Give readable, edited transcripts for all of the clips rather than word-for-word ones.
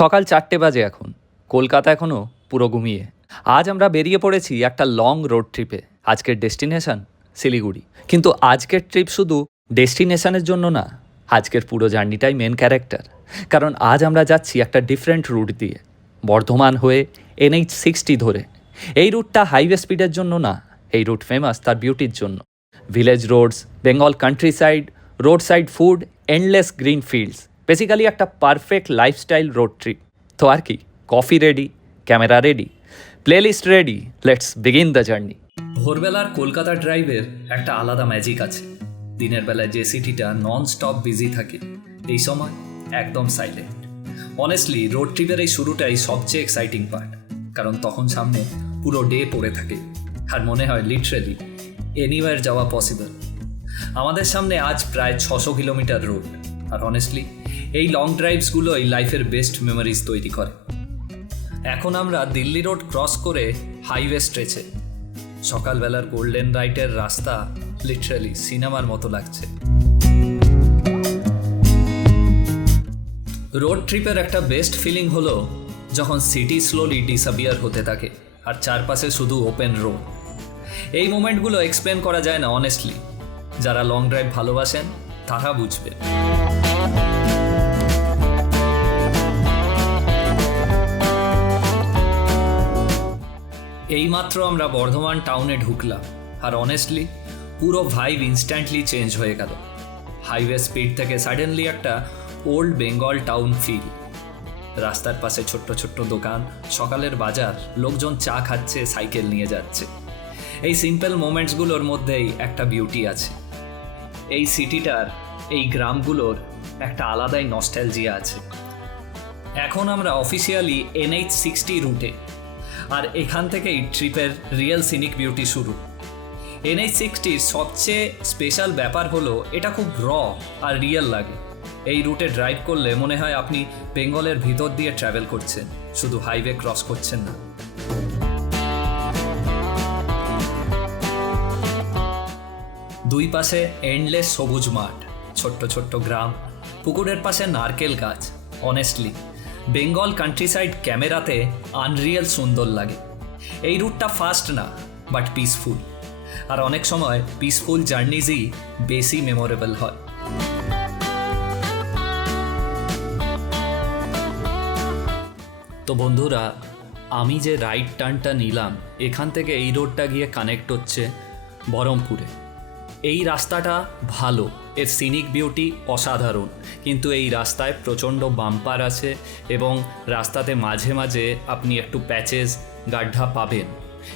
সকাল 4টে বাজে এখন। কলকাতা এখনও পুরো ঘুমিয়ে। আজ আমরা বেরিয়ে পড়েছি একটা লং রোড ট্রিপে। আজকের ডেস্টিনেশন শিলিগুড়ি। কিন্তু আজকের ট্রিপ শুধু ডেস্টিনেশনের জন্য না, আজকের পুরো জার্নিটাই মেন ক্যারেক্টার। কারণ আজ আমরা যাচ্ছি একটা ডিফারেন্ট রুট দিয়ে, বর্ধমান হয়ে NH60 ধরে। এই রুটটা হাইওয়ে স্পিডের জন্য না, এই রুট ফেমাস তার বিউটির জন্য। Village roads, Bengal countryside, roadside food, endless green fields, basically একটা পারফেক্ট লাইফস্টাইল রোড ট্রিপ। তো আর কি, coffee ready, camera ready, playlist ready, let's begin the journey. ভোরবেলার কলকাতা ড্রাইভের একটা আলাদা ম্যাজিক আছে। দিনের বেলায় যে সিটিটা নন স্টপ বিজি থাকে, এই সময় একদম সাইলেন্ট। অনেস্টলি রোড ট্রিপের এই শুরুটাই সবচেয়ে এক্সাইটিং পার্ট, কারণ তখন সামনে পুরো ডে পড়ে থাকে আর মনে হয় লিটারেলি এনিওয়ার যাওয়া পসিবল। আমাদের সামনে আজ প্রায় 600 কিলোমিটার রোড, আর অনেস্টলি এই লং ড্রাইভসগুলোই লাইফের বেস্ট মেমোরিজ তৈরি করে। এখন আমরা দিল্লি রোড ক্রস করে হাইওয়ে স্ট্রেচে। সকালবেলার গোল্ডেন লাইটের রাস্তা লিটারালি সিনেমার মতো লাগছে। রোড ট্রিপের একটা বেস্ট ফিলিং হলো যখন সিটি স্লোলি ডিসঅ্যাপিয়ার হতে থাকে আর চারপাশে শুধু ওপেন রোড। এই মোমেন্টগুলো এক্সপ্লেন করা যায় না অনেস্টলি। যারা লং ড্রাইভ ভালোবাসেন তারা বুঝবে। এইমাত্র আমরা বর্ধমান টাউনে ঢুকলাম, আর অনেস্টলি পুরো ভাইব ইনস্ট্যান্টলি চেঞ্জ হয়ে গেল। হাইওয়ে স্পিড থেকে সাডেনলি একটা ওল্ড বেঙ্গল টাউন ফিল। রাস্তার পাশে ছোট্ট ছোট্ট দোকান, সকালের বাজার, লোকজন চা খাচ্ছে, সাইকেল নিয়ে যাচ্ছে। এই সিম্পল মোমেন্টসগুলোর মধ্যেই একটা বিউটি আছে। এই সিটিটার, এই গ্রামগুলোর একটা আলাদাই নস্টালজিয়া আছে। এখন আমরা অফিসিয়ালি NH60 রুটে, আর এখান থেকেই ট্রিপের রিয়েল সিনিক বিউটি শুরু। NH60-র সবচেয়ে স্পেশাল ব্যাপার হলো এটা খুব র আর রিয়েল লাগে। এই রুটে ড্রাইভ করলে মনে হয় আপনি বেঙ্গলের ভিতর দিয়ে ট্রাভেল করছেন, শুধু হাইওয়ে ক্রস করছেন না। দুই পাশে এন্ডলেস সবুজ মাঠ, ছোট্ট ছোট্ট গ্রাম, পুকুরের পাশে নারকেল গাছ। অনেস্টলি বেঙ্গল কান্ট্রি সাইড ক্যামেরাতে আনরিয়েল সুন্দর লাগে। এই রুটটা ফাস্ট না, বাট পিসফুল, আর অনেক সময় পিসফুল জার্নিজই বেশি মেমোরেবল হয়। তো বন্ধুরা, আমি যে রাইট টার্নটা নিলাম, এখান থেকে এই রোডটা গিয়ে কানেক্ট হচ্ছে বহরমপুরে। এই রাস্তাটা ভালো, এর সিনিক বিউটি অসাধারণ, কিন্তু এই রাস্তায় প্রচণ্ড বাম্পার আছে এবং রাস্তাতে মাঝে মাঝে আপনি একটু প্যাচেস, গাড্ডা পাবেন।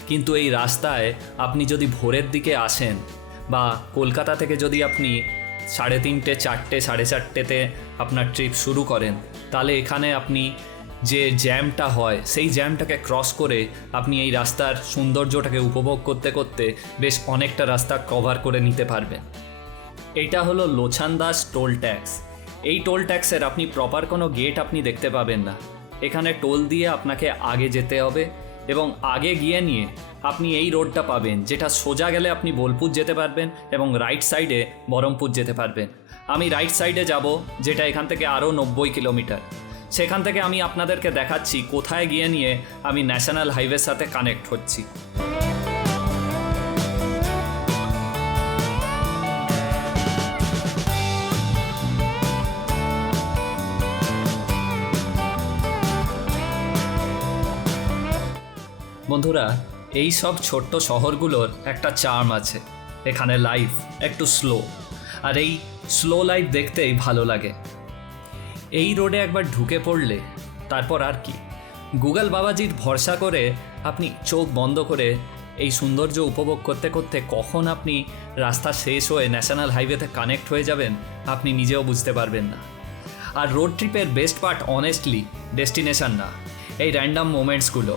কিন্তু এই রাস্তায় আপনি যদি ভোরের দিকে আসেন, বা কলকাতা থেকে যদি আপনি 3:30, 4টে, 4:30তে আপনার ট্রিপ শুরু করেন, তাহলে এখানে আপনি যে জ্যামটা হয়, সেই জ্যামটাকে ক্রস করে আপনি এই রাস্তার সৌন্দর্যটাকে উপভোগ করতে করতে বেশ অনেকটা রাস্তা কভার করে নিতে পারবেন। এটা হলো লোছানদাস টোল ট্যাক্স। এই টোল ট্যাক্সের আপনি প্রপার কোনো গেট আপনি দেখতে পাবেন না। এখানে টোল দিয়ে আপনাকে আগে যেতে হবে, এবং আগে গিয়ে নিয়ে আপনি এই রোডটা পাবেন, যেটা সোজা গেলে আপনি বোলপুর যেতে পারবেন এবং রাইট সাইডে বহরমপুর যেতে পারবেন। আমি রাইট সাইডে যাব, যেটা এখান থেকে আরও 90 কিলোমিটার। সেখান থেকে আমি আপনাদেরকে দেখাচ্ছি কোথায় গিয়ে নিয়ে আমি ন্যাশনাল হাইওয়ের সাথে কানেক্ট হচ্ছি। বন্ধুরা, এই সব ছোট্ট শহরগুলোর একটা চার্ম আছে। এখানে লাইফ একটু স্লো, আর এই স্লো লাইফ দেখতেই ভালো লাগে। এই রোডে একবার ঢুকে পড়লে তারপর আর কি, গুগল বাবাজির ভরসা করে আপনি চোখ বন্ধ করে এই সৌন্দর্য উপভোগ করতে করতে কখন আপনি রাস্তা শেষ হয়ে ন্যাশনাল হাইওয়েতে কানেক্ট হয়ে যাবেন আপনি নিজেও বুঝতে পারবেন না। আর রোড ট্রিপের বেস্ট পার্ট অনেস্টলি ডেস্টিনেশন না, এই র্যান্ডাম মোমেন্টসগুলো।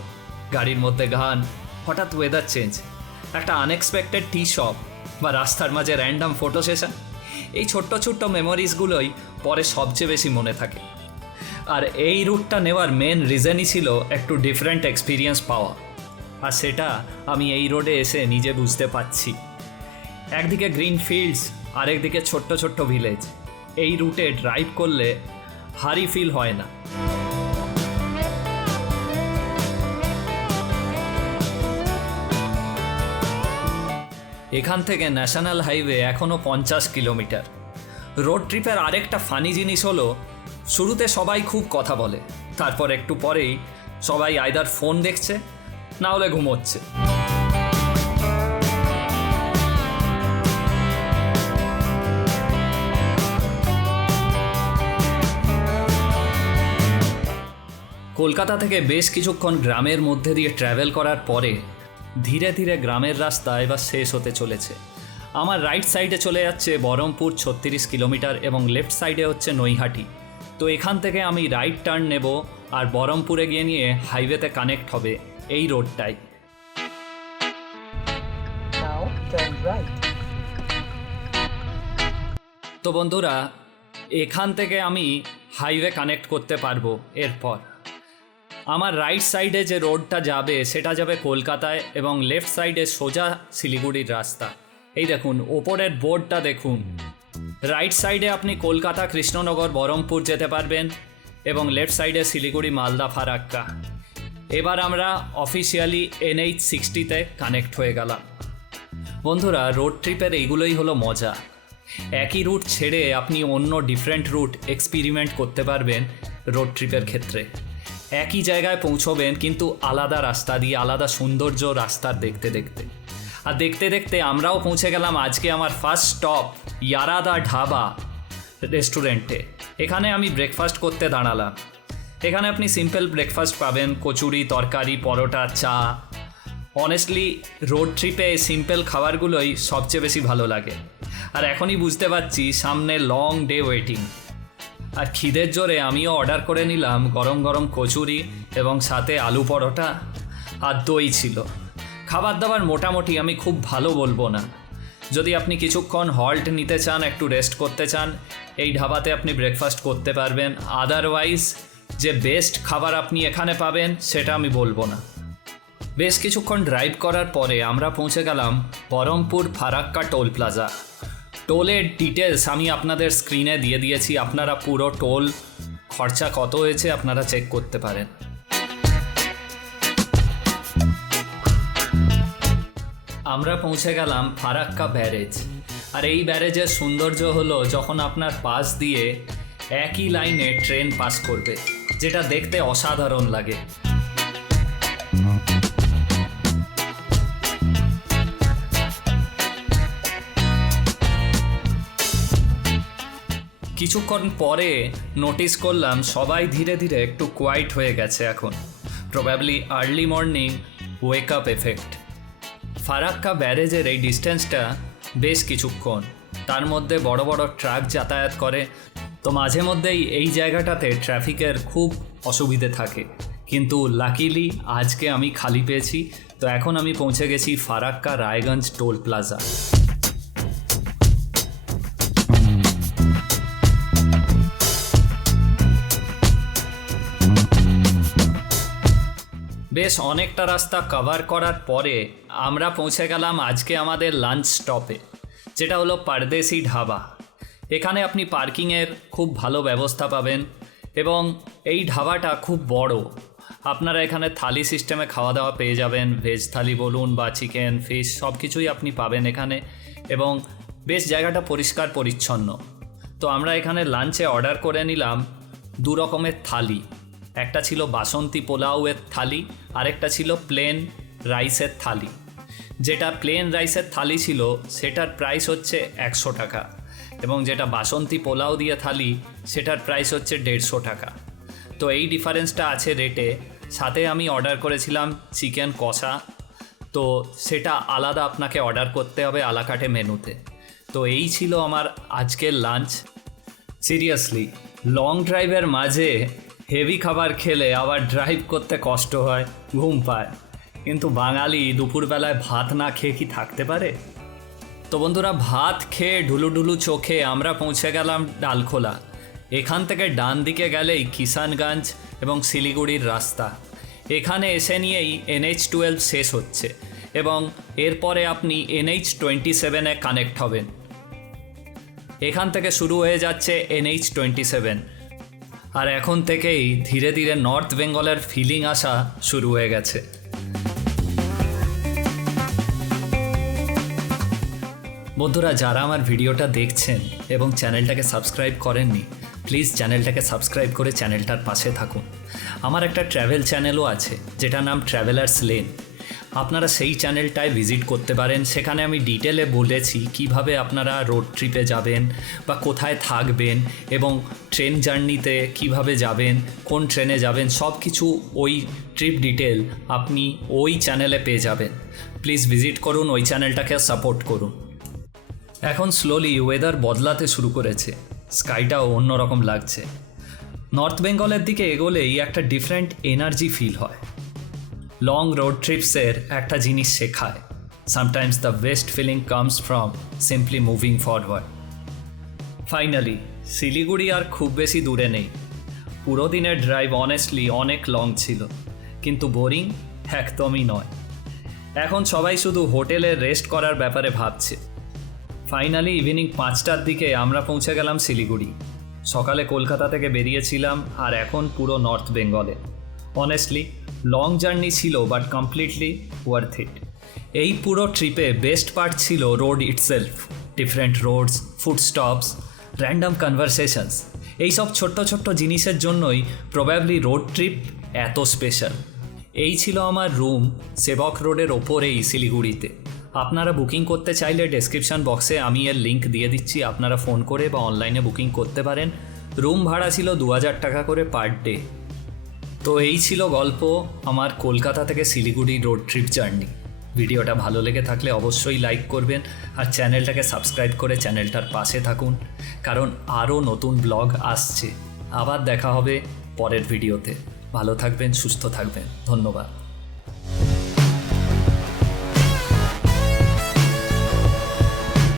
গাড়ির মধ্যে গান, হঠাৎ ওয়েদার চেঞ্জ, একটা আনএক্সপেক্টেড টি শপ, বা রাস্তার মাঝে র্যান্ডাম ফটো সেশন। এই ছোট্ট ছোট্ট মেমোরিজগুলোই পরে সবচেয়ে বেশি মনে থাকে। আর এই রুটটা নেওয়ার মেন রিজনই ছিল একটু ডিফারেন্ট এক্সপিরিয়েন্স পাওয়া, আর সেটা আমি এই রোডে এসে নিজে বুঝতে পারছি। একদিকে গ্রিন ফিল্ডস, আরেকদিকে ছোট্ট ছোট্ট ভিলেজ। এই রুটে ড্রাইভ করলে ভারী ফিল হয় না। এখান থেকে ন্যাশনাল হাইওয়ে এখনও 50 কিলোমিটার। রোড ট্রিপের আরেকটা ফানি জিনিস হলো, শুরুতে সবাই খুব কথা বলে, তারপর একটু পরেই সবাই আইদার ফোন দেখছে না হলে ঘুমোচ্ছে। কলকাতা থেকে বেশ কিছুক্ষণ গ্রামের মধ্যে দিয়ে ট্র্যাভেল করার পরে ধীরে ধীরে গ্রামের রাস্তা এবার শেষ হতে চলেছে। আমার রাইট সাইডে চলে যাচ্ছে বহরমপুর 36 কিলোমিটার এবং লেফট সাইডে হচ্ছে নৈহাটি। তো এখান থেকে আমি রাইট টার্ন নেব আর বহরমপুরে গিয়ে নিয়ে হাইওয়েতে কানেক্ট হবে এই রোডটাই। তো বন্ধুরা, এখান থেকে আমি হাইওয়ে কানেক্ট করতে পারবো। এরপর আমার রাইট সাইডে যে রোডটা যাবে সেটা যাবে কলকাতায় এবং লেফট সাইডে সোজা শিলিগুড়ির রাস্তা। এই দেখুন ওপরের বোর্ডটা দেখুন। রাইট সাইডে আপনি কলকাতা, কৃষ্ণনগর, বহরমপুর যেতে পারবেন এবং লেফট সাইডে শিলিগুড়ি, মালদা, ফারাক্কা। এবার আমরা অফিসিয়ালি NH60-তে কানেক্ট হয়ে গেলাম। বন্ধুরা, রোড ট্রিপের এইগুলোই হলো মজা। একই রুট ছেড়ে আপনি অন্য ডিফারেন্ট রুট এক্সপেরিমেন্ট করতে পারবেন রোড ট্রিপের ক্ষেত্রে। একই জায়গায় পৌঁছবেন কিন্তু আলাদা রাস্তা দিয়ে, আলাদা সৌন্দর্য রাস্তার দেখতে দেখতে। আর দেখতে দেখতে আমরাও পৌঁছে গেলাম আজকে আমার ফার্স্ট স্টপ ইয়ারাদা ঢাবা রেস্টুরেন্টে। এখানে আমি ব্রেকফাস্ট করতে দাঁড়ালাম। এখানে আপনি সিম্পল ব্রেকফাস্ট পাবেন, কচুরি, তরকারি, পরোটা, চা। অনেস্টলি রোড ট্রিপে সিম্পল খাবারগুলোই সবচেয়ে বেশি ভালো লাগে। আর এখনই বুঝতে পারছি সামনে লং ডে ওয়েটিং। আর খিদের জোরে আমিও অর্ডার করে নিলাম গরম গরম কচুরি এবং সাথে আলু পরোটা আর দই ছিল। খাবার দাবার মোটামুটি, আমি খুব ভালো বলবো না। যদি আপনি কিছুক্ষণ হল্ট নিতে চান, একটু রেস্ট করতে চান, এই ঢাবাতে আপনি ব্রেকফাস্ট করতে পারবেন। আদারওয়াইজ যে বেস্ট খাবার আপনি এখানে পাবেন সেটা আমি বলবো না। বেশ কিছুক্ষণ ড্রাইভ করার পরে আমরা পৌঁছে গেলাম বহরমপুর ফারাক্কা টোল প্লাজা। টোলের ডিটেলস আমি আপনাদের স্ক্রিনে দিয়ে দিয়েছি, আপনারা পুরো টোল খরচা কত হয়েছে আপনারা চেক করতে পারেন। আমরা পৌঁছে গেলাম ফারাক্কা ব্যারেজ। আর এই ব্যারেজের সৌন্দর্য হলো যখন আপনার পাশ দিয়ে একই লাইনে ট্রেন পাস করবে, যেটা দেখতে অসাধারণ লাগে। কিছুক্ষণ পরে নোটিস করলাম সবাই ধীরে ধীরে একটু কোয়াইট হয়ে গেছে এখন। Probably early morning wake up effect. Farakka ব্যারেজের এই ডিস্টেন্সটা বেশ কিছুক্ষণ, তার মধ্যে বড় বড় ট্রাক যাতায়াত করে। তো মাঝে মধ্যেই এই জায়গাটাতে ট্রাফিকের খুব অসুবিধে থাকে, কিন্তু লাকিলি আজকে আমি খালি পেয়েছি। তো এখন আমি পৌঁছে গেছি ফারাক্কা রায়গঞ্জ টোল প্লাজা। বেশ অনেকটা রাস্তা কভার করার পরে আমরা পৌঁছে গেলাম আজকে আমাদের লাঞ্চ স্টপে, যেটা হলো পারদেশি ঢাবা। এখানে আপনি পার্কিংয়ের খুব ভালো ব্যবস্থা পাবেন এবং এই ঢাবাটা খুব বড়। আপনারা এখানে থালি সিস্টেমে খাওয়া দাওয়া পেয়ে যাবেন, ভেজ থালি বলুন বা চিকেন, ফিশ, সব কিছুই আপনি পাবেন এখানে। এবং বেশ জায়গাটা পরিষ্কার পরিচ্ছন্ন। তো আমরা এখানে লাঞ্চে অর্ডার করে নিলাম 2 রকমের থালি। একটা ছিল বাসন্তী পোলাওয়ের থালি, আরেকটা ছিল প্লেন রাইসের থালি। যেটা প্লেন রাইসের থালি ছিল সেটার প্রাইস হচ্ছে 100 টাকা এবং যেটা বাসন্তী পোলাও দিয়ে থালি সেটার প্রাইস হচ্ছে 150 টাকা। তো এই ডিফারেন্সটা আছে রেটে। সাথে আমি অর্ডার করেছিলাম চিকেন কষা, তো সেটা আলাদা আপনাকে অর্ডার করতে হবে আলাকাটে মেনুতে। তো এই ছিল আমার আজকের লাঞ্চ। সিরিয়াসলি লং ড্রাইভের মাঝে হেভি খাবার খেলে আবার ড্রাইভ করতে কষ্ট হয়, ঘুম পায়, কিন্তু বাঙালি দুপুরবেলায় ভাত না খেয়ে কি থাকতে পারে? তো বন্ধুরা, ভাত খেয়ে ঢুলুঢুলু চোখে আমরা পৌঁছে গেলাম ডালখোলা। এখান থেকে ডান দিকে গেলেই কিষানগঞ্জ এবং শিলিগুড়ির রাস্তা। এখানে এসে নিয়েই NH12 শেষ হচ্ছে এবং এরপরে আপনি NH27-এ কানেক্ট হবেন। এখান থেকে শুরু হয়ে যাচ্ছে NH27। আর এখন থেকেই ধীরে ধীরে নর্থ বেঙ্গলের ফিলিং আসা শুরু হয়ে গেছে। বন্ধুরা, যারা আমার ভিডিওটা দেখছেন এবং চ্যানেলটাকে সাবস্ক্রাইব করেননি, প্লিজ চ্যানেলটাকে সাবস্ক্রাইব করে চ্যানেলটার পাশে থাকুন। আমার একটা ট্র্যাভেল চ্যানেলও আছে যেটার নাম ট্র্যাভেলার্স লেন। আপনারা সেই চ্যানেলটায় ভিজিট করতে পারেন। সেখানে আমি ডিটেলে বলেছি কিভাবে আপনারা রোড ট্রিপে যাবেন বা কোথায় থাকবেন এবং ট্রেন জার্নিতে কিভাবে যাবেন, কোন ট্রেনে যাবেন, সব কিছু ওই ট্রিপ ডিটেল আপনি ওই চ্যানেলে পেয়ে যাবেন। প্লিজ ভিজিট করুন, ওই চ্যানেলটাকে সাপোর্ট করুন। এখন স্লোলি ওয়েদার বদলাতে শুরু করেছে, স্কাইটাও অন্যরকম লাগছে। নর্থ বেঙ্গলের দিকে এগোলেই একটা ডিফারেন্ট এনার্জি ফিল হয়। লং রোড ট্রিপসের একটা জিনিস শেখায়, sometimes the best feeling comes from simply moving forward. Finally Siliguri আর খুব বেশি দূরে নেই। পুরো দিনের ড্রাইভ অনেস্টলি অনেক লং ছিল, কিন্তু বোরিং একদমই নয়। এখন সবাই শুধু হোটেলে রেস্ট করার ব্যাপারে ভাবছে। ফাইনালি ইভিনিং 5টার দিকে আমরা পৌঁছে গেলাম শিলিগুড়ি। সকালে কলকাতা থেকে বেরিয়েছিলাম আর এখন পুরো নর্থ বেঙ্গলে। অনেস্টলি লং জার্নি ছিল, বাট কমপ্লিটলি ওয়ার্থ ইট। এই পুরো ট্রিপে বেস্ট পার্ট ছিল road itself. Different roads, food stops, random conversations, এইসব ছোট্ট ছোট্ট জিনিসের জন্যই প্রবাবলি রোড ট্রিপ এত স্পেশাল। এই ছিল আমার রুম সেবক রোডের ওপরেই শিলিগুড়িতে। আপনারা বুকিং করতে চাইলে ডেসক্রিপশন বক্সে আমি এর লিঙ্ক দিয়ে দিচ্ছি, আপনারা ফোন করে বা অনলাইনে বুকিং করতে পারেন। রুম ভাড়া ছিল 2000 টাকা করে পার ডে। তো এই ছিল গল্প আমার কলকাতা থেকে শিলিগুড়ি রোড ট্রিপ জার্নি। ভিডিওটা ভালো লেগে থাকলে অবশ্যই লাইক করবেন আর চ্যানেলটাকে সাবস্ক্রাইব করে চ্যানেলটার পাশে থাকুন, কারণ আরও নতুন ব্লগ আসছে। আবার দেখা হবে পরের ভিডিওতে। ভালো থাকবেন, সুস্থ থাকবেন। ধন্যবাদ।